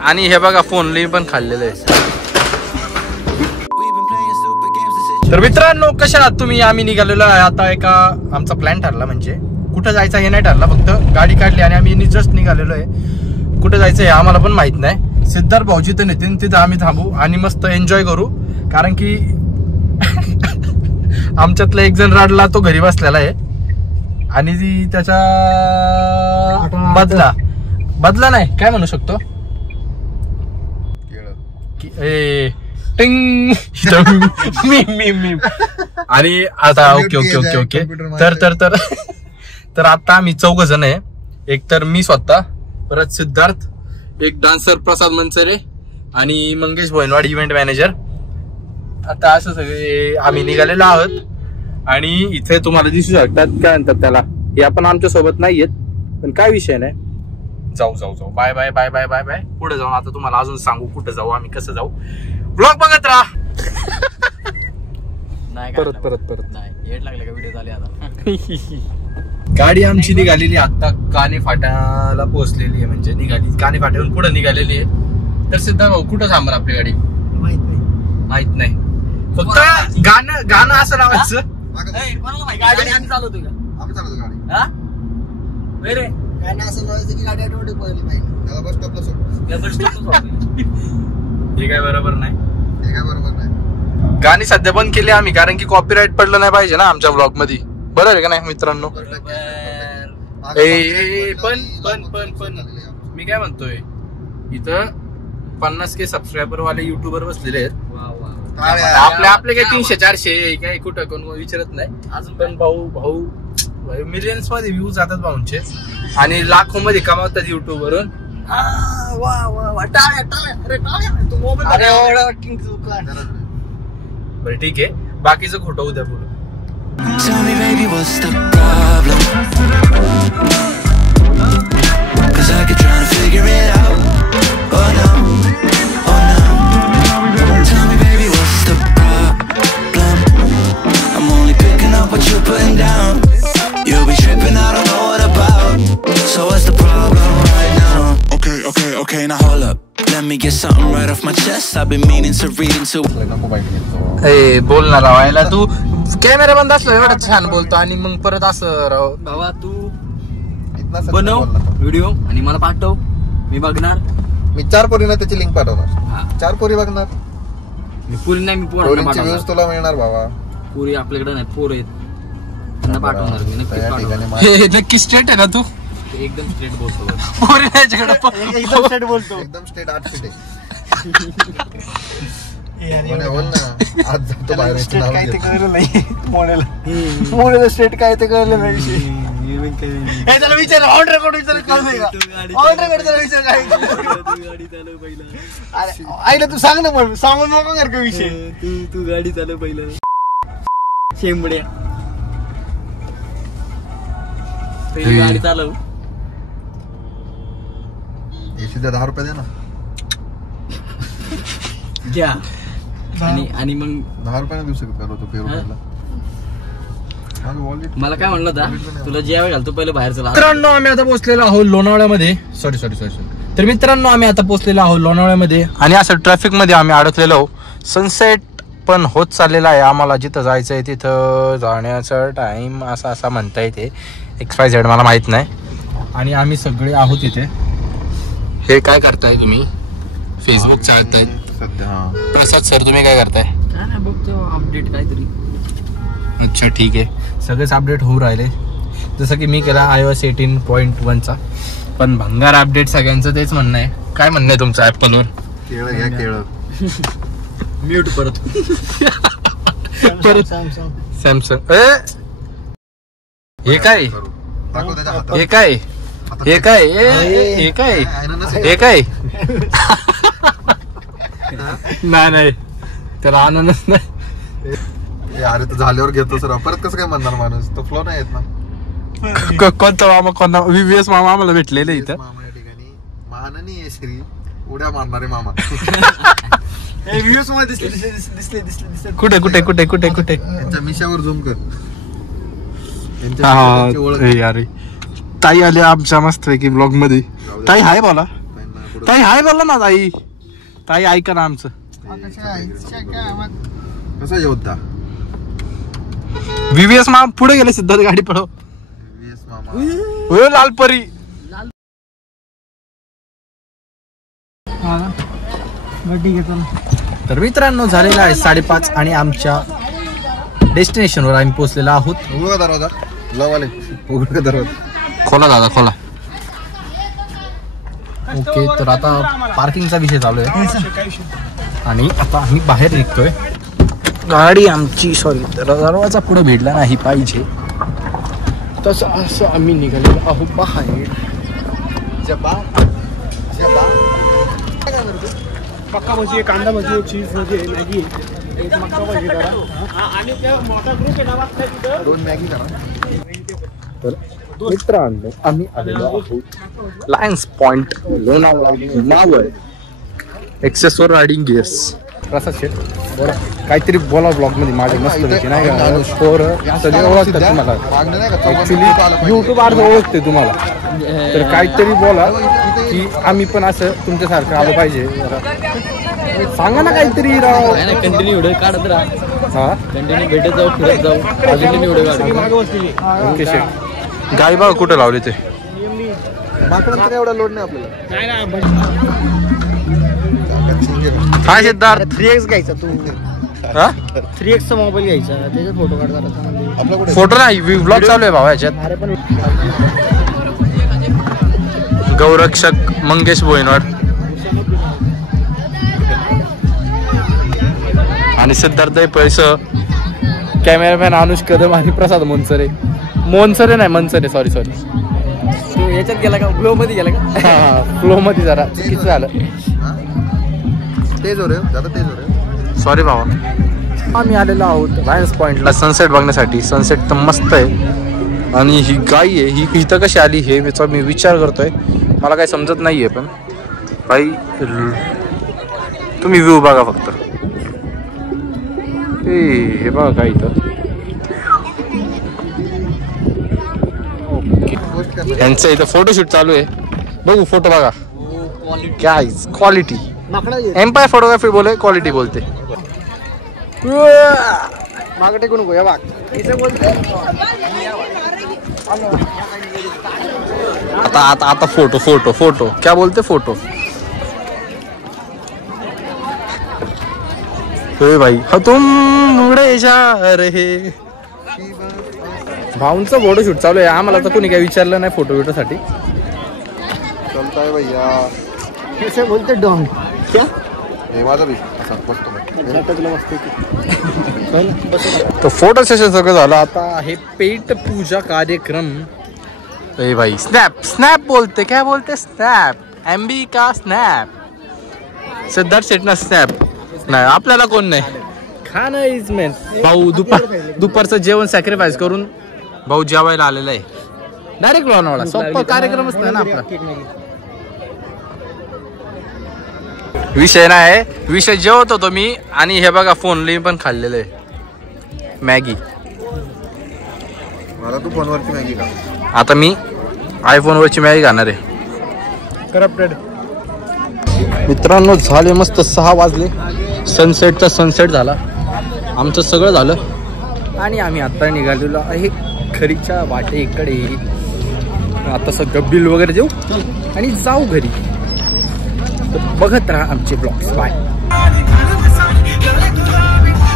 आणि हे बघा फोनली पण खाल्लेलं आहे. तर मित्रांनो कशा आहात तुम्ही? आम्ही निघालेलो आहे आता. आमचा प्लॅन ठरला, म्हणजे कुठं जायचं हे नाही ठरला, फक्त गाडी काढली आणि आम्ही जस्ट निघालेलो आहे. कुठं जायचं हे आम्हाला पण माहित नाही. सिद्धार्थ भाऊजी तर नेते, तिथं आम्ही थांबू आणि मस्त एन्जॉय करू. कारण की आमच्यातला एक जण रडला, तो घरी बसलेला आहे आणि ती त्याचा बदला नाही काय म्हणू शकतो टिंग मी आणि आता ओके ओके ओके ओके तर तर तर तर आता आम्ही 4 जण आहे. एक तर मी स्वतः, परत सिद्धार्थ, एक डान्सर प्रसाद मनसरे आणि मंगेश भोयनवाड इव्हेंट मॅनेजर. आता असं सगळे आम्ही निघालेलो आहोत. आणि इथे तुम्हाला दिसू शकतात काय म्हणतात त्याला, हे आपण आमच्या सोबत नाही येत, पण काय विषय नाही. जाऊ जाऊ जाऊ bye bye bye bye bye bye. पुढे जाऊन आता तुम्हाला अजून सांगू कुठं जाऊ आम्ही, कसं जाऊ. ब्लॉग बघत राहा. परत परत परत नाही येड लागले का व्हिडिओ झाले आता. गाडी आमची निघालेली आता काने फाट्याला पोहोचलेली आहे, म्हणजे निघाली काने फाट्याहून पुढे निघालेली आहे. तर सिद्धार्थ भाऊ कुठं थांबणार आपली गाडी माहित नाही. फक्त गाणं असं लावायचं. गाडी आम्ही चालवतो का? आम्ही चालवतो गाडी. गाणं असं लावायचं की गाडी ऑटोमॅटिक पळली पाहिजे. त्याला बस स्टॉपला सोड. हे काय बरोबर नाही. गाणी सध्या बंद केली आम्ही, कारण की कॉपीराईट पडलं नाही पाहिजे ना आमच्या ब्लॉग मध्ये. बरोबर आहे का नाही मित्रांनो? पण मी काय म्हणतोय, इथं 50K सबस्क्रायबर वाले युट्यूबर बसलेले आहेत. आपले काय 300-400 काय कुठं कोण विचारत नाही अजून. पण भाऊ मिलियन्स मध्ये व्ह्यूज जातात भाऊंचे आणि लाखो मध्ये कमावतात युट्यूब वरून. बरं ठीक आहे, बाकीचं खोटं उद्या बोलू. Okay, now hold up. Let me get something right off my chest. I've been meaning to read into. ए बोल ना रावायला, तू कॅमेरा बंद असलो एवढं छान बोलतो आणि मग परत असं राव. बाबा तू बनव व्हिडिओ आणि मला पाठव, मी बघणार. मी 4 पोरींना त्याची लिंक पाठवणार. 4 पोरी बघणार. मी पुरी नाही, मी पोरांना पाठवणार. तुला मिळणार बाबा. पुरी आपल्याकडे नाही, पोर आहेत त्यांना पाठवणार मी. नक्कीच पाठवणार. हे नक्की स्ट्रेट आहे ना तू? एकदम स्ट्रेट बोलतो. पोरी नाही एकदम स्ट्रेट बोलतो. एकदम स्ट्रेट 8 फीट आहे. आज जातो बाहेर. काय ते कळलं नाही मोडेला स्ट्रेट काय ते कळलं नाही. त्याला विचार ऑन रेकॉर्ड विचार कळलंय का? ऑन रेकॉर्ड त्याला विचार काय गाडी चालव पहिला. आईला तू सांग ना, पण सांगू नको का विषय. तू गाडी चालव पहिला. शेंबड्या पहिली गाडी चालव. एसीचा 10 रुपये दे ना. घ्या आणि मग 10 रुपयाने देऊ शकतो होतो पेरूला. मला काय म्हणलं होता, तुला जेवाय घालतो पहिले बाहेर चला. मित्रांनो आम्ही आता पोहोचलेलो आहोत लोणावळ्यामध्ये. सॉरी. तर मित्रांनो आम्ही आता पोहोचलेलो आहोत लोणावळ्यामध्ये आणि असं ट्रॅफिक मध्ये आम्ही अडकलेलो आहोत. सनसेट पण होत चाललेला आहे. आम्हाला जिथं जायचं आहे तिथं जाण्याचा टाइम असा म्हणता येते. XYZ मला माहित नाही. आणि आम्ही सगळे आहोत इथे. हे काय करताय तुम्ही? फेसबुक चालताय सध्या. प्रसाद सर तुम्ही काय करताय? बघतो अपडेट काहीतरी. अच्छा ठीक आहे, सगळेच अपडेट होऊ राहिले. जसं की मी केला iOS 18.1चा. पण भंगार अपडेट सगळ्यांचं तेच म्हणणं आहे. काय म्हणणं आहे तुमचं ऍपलवर? केळं घ्या केळं. म्यूट परत सॅमसंग. हे काय नाही त्याला आनंदच नाही. अरे तू झाल्यावर घेतो सर, परत कसं काय म्हणणार माणूस? तो फ्लो नाही येत ना. कोणता मामा? कोणता? VVS मामा आम्हाला भेटलेले इथं. मामा या ठिकाणी महाननी आहे श्री, उड्या मारणारे मामा. दिसले. कुठे? त्यांच्या मिशावर झूम कर. अरे ताई आली आमच्या मस्त पैकी ब्लॉग मध्ये. ताई हाय बोला, ताई हाय बोला ना ताई. ताई ऐका ना आमचं. कसा योद्धा VVS मामा पुढे गेले. सिद्धार्थ गाडी पळव. लालपरी. तर मित्रांनो झालेला आहे 5:30 आणि आमच्या डेस्टिनेशनवर आम्ही पोहोचलेलो आहोत. उघड दरवाजा लवाले उघड दरवाजा. खोला दादा खोला. ओके तर आता पार्किंगचा विषय चालू आहे आणि आता आम्ही बाहेर निघतोय. गाडी आमची सॉरी दरवाजा पुढे भेटला नाही पाहिजे तसं असं आम्ही निघालेलो आहोत बाहेर. पक्का भजी आहे, कांदा भजी आहे, चीज भजी आहे, मॅगी आहे, मक्का भजी करा आणि त्या मोठा ग्रुप आहे नावात 2 मॅगी करा. तर मित्रांनो आम्ही आलेलो आहोत लायन्स पॉइंट लोणावळा मावळ एक्सेसवर रायडिंग गिअर्स. प्रसाद शेठ बोला काहीतरी बोला ब्लॉग मध्ये माझ्या मस्त पैकी नाही का सगळे ओळखतात तुम्हाला. ऍक्च्युली युट्यूब अर्ध ओळखते तुम्हाला तर काहीतरी बोला की आम्ही पण असं तुमच्यासारखं आलं पाहिजे. सांगा ना काहीतरी राव. कंटिन्यू व्हिडिओ काढत राहा. हा कंटिन्यू भेटत जाऊ फिरत जाऊ अजून व्हिडिओ काढू. ओके शेठ. गाय बघा कुठे लावले ते. माकडांचा एवढा लोड नाही आपल्याला. काय सिद्धार्थ 3x घ्यायचा तू. हा 3x चा मोबाईल घ्यायचा त्याच्यात फोटो काढ जरा. आपला कुठे फोटो नाही व्लॉग चालू आहे भावा याच्यात. अरे पण गौरक्षक मंगेश बोईनवाड आणि सिद्धार्थ पैसं कॅमेरामॅन अनुष कदम आणि प्रसाद मोनसरे. मोनसरे नाही मनसरे सॉरी तू याच्यात गेला का फ्लो मध्ये गेला का. फ्लो मध्ये जरा चुकीचं झालं. तेज हो रे ज्यादा तेज हो रे. सॉरी भावा. आम्ही आलेलो आहोत लायन्स पॉइंटला सनसेट बघण्यासाठी. सनसेट तर मस्त आहे आणि ही गाय आहे ही इथं कशी आली हे मी विचार करतोय. मला काही समजत नाहीये पण भाई तुम्ही व्ह्यू बघा फक्त. हे बघा काय इथं. ओके यांचं इथं फोटोशूट चालू आहे. बघू फोटो बघा. काय क्वालिटी. एम्पायर फोटोग्राफी बोले क्वालिटी बोलते. मागे टेकू नको या बाग इथे बोलते. आता आता आता फोटो फोटो फोटो क्या बोलते फोटो. भाई तुम मुडे जा रहे. भाऊंचा फोटोशूट चालू आहे. आम्हाला तर कोणी काही विचारलं नाही फोटो साठी. चलताय भैया. कैसे बोलते डॉन क्या. हे माझा बी असा बसतो मी. तो फोटो सेशन सगळं झालं. आता आहे पेट पूजा कार्यक्रम. ए भाई स्नॅप स्नॅप बोलते क्या बोलते स्नॅप. MB का स्नॅप. सिद्धार्थ शेटना स्नॅप नाही आपल्याला कोण नाही. खाणं इज मेन. भाऊ दुपारचं जेवण सॅक्रिफाईस करून भाऊ जेवायला आलेला आहे. डायरेक्ट लोणावळा सोप्पा कार्यक्रमच नाही ना आपला. विषय नाही विषय जेवत होतो मी आणि हे बघा फोनला पण खाल्लेलं आहे मॅगी. मला तू फोनवरची मॅगी का. आता मी आयफोनवरची मॅगी खाणार आहे. करप्टेड. मित्रांनो झाले मस्त 6 वाजले. सनसेटचा सनसेट झाला. आमचं सगळं झालं आणि आम्ही आता निघालेलो आहे घरीच्या वाटेकडे. आता सगळं बिल वगैरे देऊ आणि जाऊ घरी. तर बघत राहा आमचे ब्लॉग्स. बाय.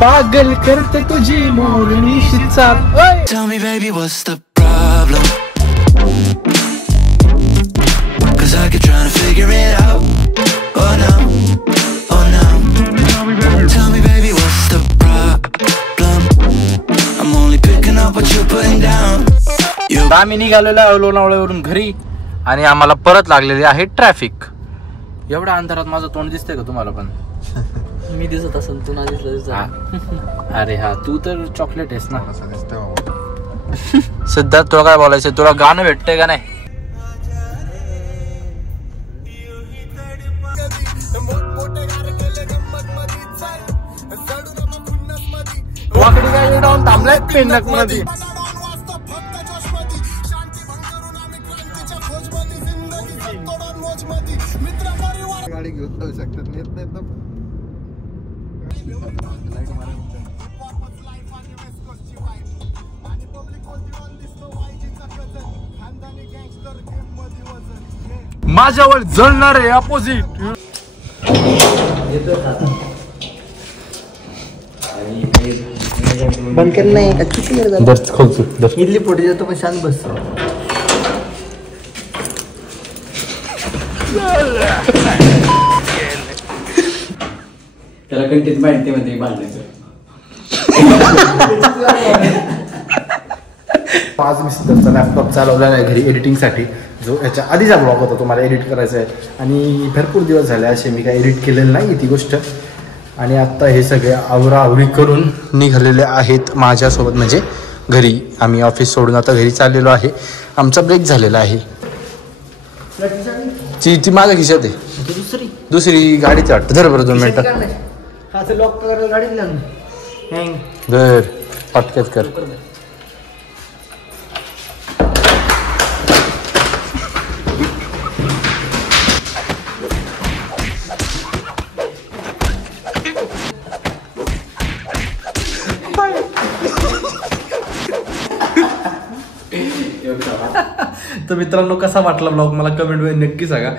पागल करते तुझी मोरणीशी चाल. Tell me baby what's the problem, 'cause I keep trying to figure it out. Oh no, oh no. Tell me baby what's the problem, I'm only picking up what you're putting down. आम्ही निघालेलो आहे लोणावळ्यावरून घरी आणि आम्हाला परत लागलेले आहे traffic. एवढ्या अंतरात माझं तोंड दिसतंय का तुम्हाला पण. मी दिसत असेल तू नाही दिसत. अरे हा तू तर चॉकलेट आहेस ना. सिद्धार्थ तुला काय बोलायचं. तुला गाणं भेटतंय का नाही. थांबलाय पेंडक मध्ये. गाडी घेऊन जाऊ शकतात नेत नाहीत ना. माझ्यावर जळणार आहे अपोजिट. बंद केलं नाही का किती वेळ झाला? इडली पोटी जातो पण शांत बसतो. त्याला कंटेंट माहिती मध्ये बांधायचं. आज मी सिद्धार्थचा लॅपटॉप चालवला नाही घरी एडिटिंगसाठी. जो याच्या आधीचा ब्लॉग होता तो मला एडिट करायचा आहे आणि भरपूर दिवस झाले असे मी काय एडिट केलेलं नाही ती गोष्ट. आणि आत्ता हे सगळे आवराआवरी करून निघालेले आहेत माझ्यासोबत, म्हणजे घरी. आम्ही ऑफिस सोडून आता घरी चाललेलो आहे. आमचा ब्रेक झालेला आहे. ती माझ्या खिशात आहे. दुसरी गाडीच वाटतं. धर बरं 2 मिनिटं. लॉक करायला गाडीत लागून धर पटक्यात कर. तर मित्रांनो कसा वाटला ब्लॉग मला कमेंटमध्ये नक्की सांगा.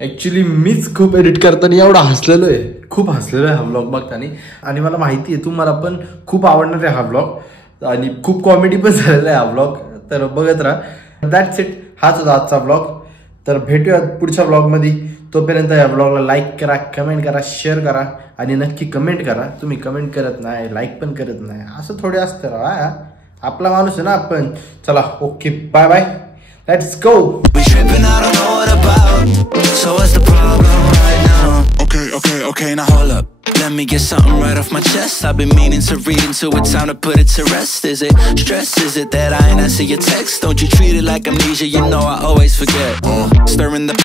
ॲक्च्युली मीच खूप एडिट करताना एवढा हसलेलो आहे, खूप हसलेलो आहे हा ब्लॉग बघताना. आणि मला माहिती आहे तुम्हाला पण खूप आवडणार आहे हा ब्लॉग आणि खूप कॉमेडी पण झालेला आहे हा ब्लॉग. तर बघत राहा. That's it. हाच होता आजचा ब्लॉग. तर भेटूया पुढच्या ब्लॉगमध्ये. तोपर्यंत या ब्लॉगला लाईक करा, कमेंट करा, शेअर करा आणि नक्की कमेंट करा. तुम्ही कमेंट करत नाही, लाईक पण करत नाही, असं थोडे असतं. आपला माणूस आहे ना आपण. चला okay, bye bye. Let's go. We tripping, I don't know what about. So what's the problem right now? Okay, now hold up. Let me get something right off my chest. I've been meaning to read into it, time to put it to rest. Is it stress? Is it that I ain't answer your text? Don't you treat it like amnesia? You know I always forget. Stirring the